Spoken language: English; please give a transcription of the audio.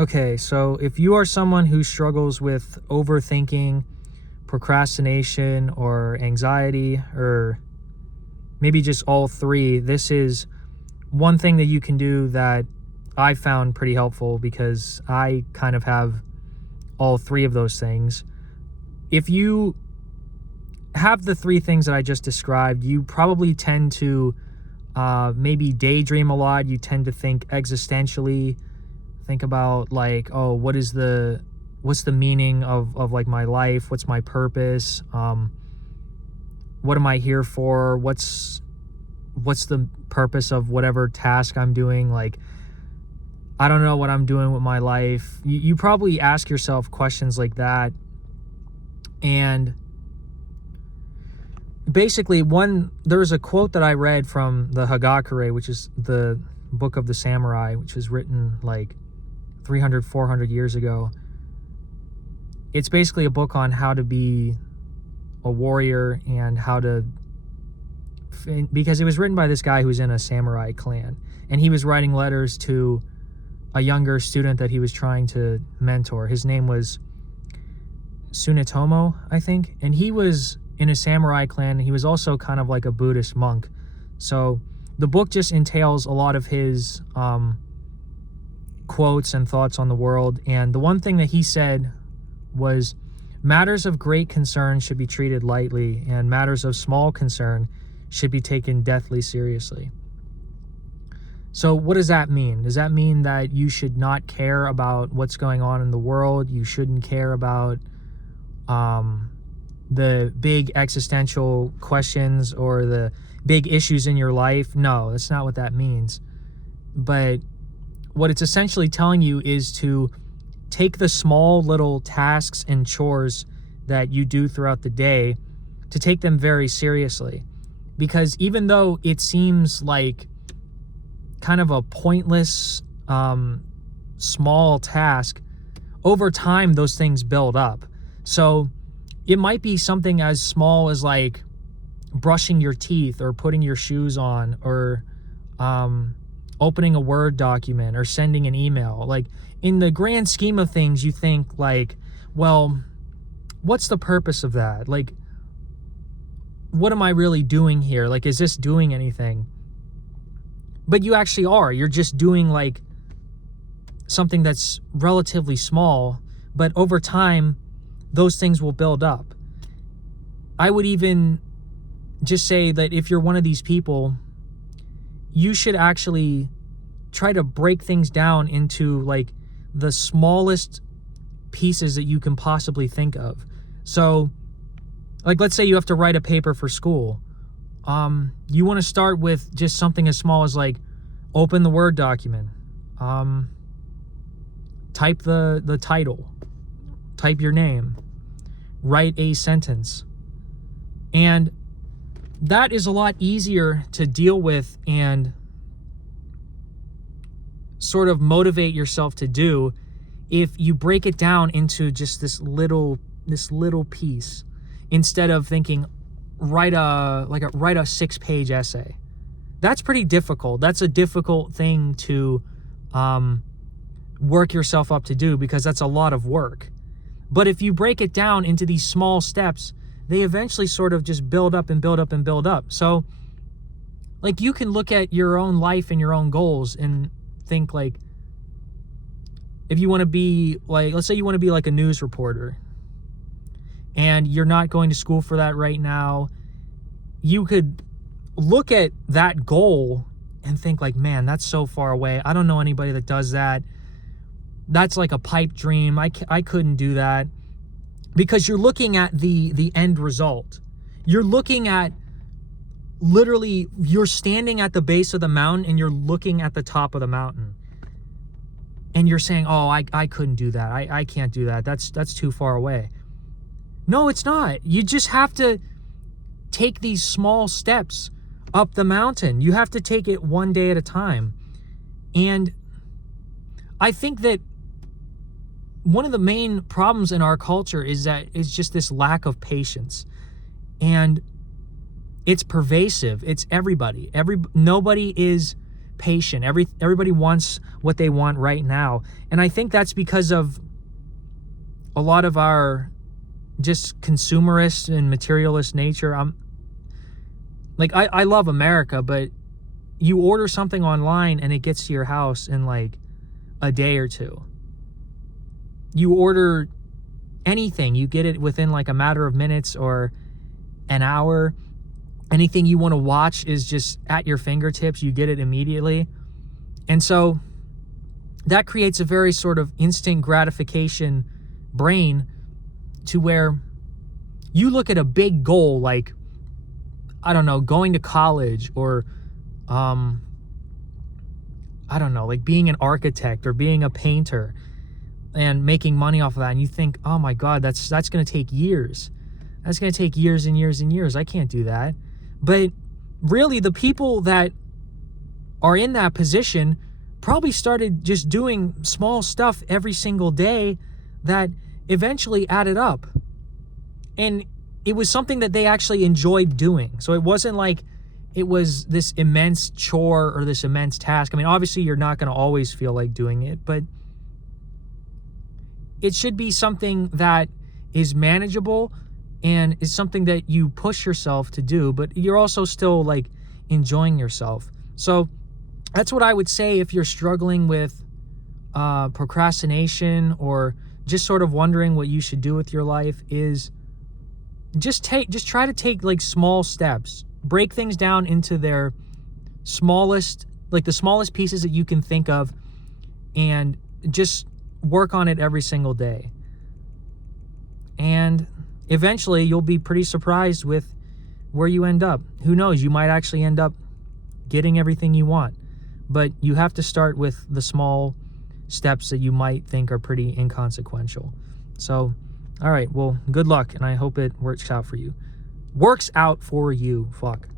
Okay, so if you are someone who struggles with overthinking, procrastination, or anxiety, or maybe just all three, this is one thing that you can do that I found pretty helpful because I kind of have all three of those things. If you have the three things that I just described, you probably tend to maybe daydream a lot. You tend to think existentially, think about like, oh, what's the meaning of like my life? What's my purpose? What am I here for? What's the purpose of whatever task I'm doing? Like, I don't know what I'm doing with my life. You probably ask yourself questions like that. And basically, there was a quote that I read from the Hagakure, which is the book of the samurai, which was written like 300, 400 years ago. It's basically a book on how to be a warrior and how to, because it was written by this guy who's in a samurai clan, and he was writing letters to a younger student that he was trying to mentor. His name was Sunetomo, I think, and he was in a samurai clan, and he was also kind of like a Buddhist monk. So the book just entails a lot of his quotes and thoughts on the world, and the one thing that he said was, matters of great concern should be treated lightly, and matters of small concern should be taken deathly seriously. So what does that mean? Does that mean that you should not care about what's going on in the world? You shouldn't care about the big existential questions or the big issues in your life? No, that's not what that means. But what it's essentially telling you is to take the small little tasks and chores that you do throughout the day, to take them very seriously. Because even though it seems like kind of a pointless, small task, over time those things build up. So it might be something as small as like brushing your teeth or putting your shoes on, or opening a Word document or sending an email. Like, in the grand scheme of things, you think like, well, what's the purpose of that? Like, what am I really doing here? Like, is this doing anything? But you actually are. You're just doing like something that's relatively small, but over time, those things will build up. I would even just say that if you're one of these people, you should actually try to break things down into like the smallest pieces that you can possibly think of. So, like, let's say you have to write a paper for school. You want to start with just something as small as like, open the Word document, type the title, type your name, write a sentence. And that is a lot easier to deal with and sort of motivate yourself to do if you break it down into just this little piece, instead of thinking write a 6-page essay. That's pretty difficult. That's a difficult thing to work yourself up to do, because that's a lot of work. But if you break it down into these small steps, they eventually sort of just build up and build up and build up. So, like, you can look at your own life and your own goals and think, like, if you want to be like, let's say you want to be like a news reporter and you're not going to school for that right now, you could look at that goal and think like, man, that's so far away. I don't know anybody that does that. That's like a pipe dream. I couldn't do that. Because you're looking at the end result. You're looking at, literally, you're standing at the base of the mountain and you're looking at the top of the mountain. And you're saying, oh, I couldn't do that. I can't do that. That's too far away. No, it's not. You just have to take these small steps up the mountain. You have to take it one day at a time. And I think that one of the main problems in our culture is just this lack of patience. And it's pervasive. It's everybody. Nobody is patient. Everybody wants what they want right now. And I think that's because of a lot of our just consumerist and materialist nature. I love America, but you order something online and it gets to your house in like a day or two. You order anything, you get it within like a matter of minutes or an hour. Anything you want to watch is just at your fingertips. You get it immediately. And so that creates a very sort of instant gratification brain to where you look at a big goal like, I don't know, going to college or, I don't know, like being an architect or being a painter and making money off of that. And you think, oh my God, that's going to take years. That's going to take years and years and years. I can't do that. But really, the people that are in that position probably started just doing small stuff every single day that eventually added up. And it was something that they actually enjoyed doing. So it wasn't like it was this immense chore or this immense task. I mean, obviously, you're not going to always feel like doing it, but it should be something that is manageable and it's something that you push yourself to do, but you're also still like enjoying yourself. So that's what I would say if you're struggling with procrastination or just sort of wondering what you should do with your life is just try to take like small steps. Break things down into their smallest, like the smallest pieces that you can think of, and just work on it every single day. And eventually you'll be pretty surprised with where you end up. Who knows? You might actually end up getting everything you want. But you have to start with the small steps that you might think are pretty inconsequential. So, all right, well, good luck, and I hope it works out for you. Fuck.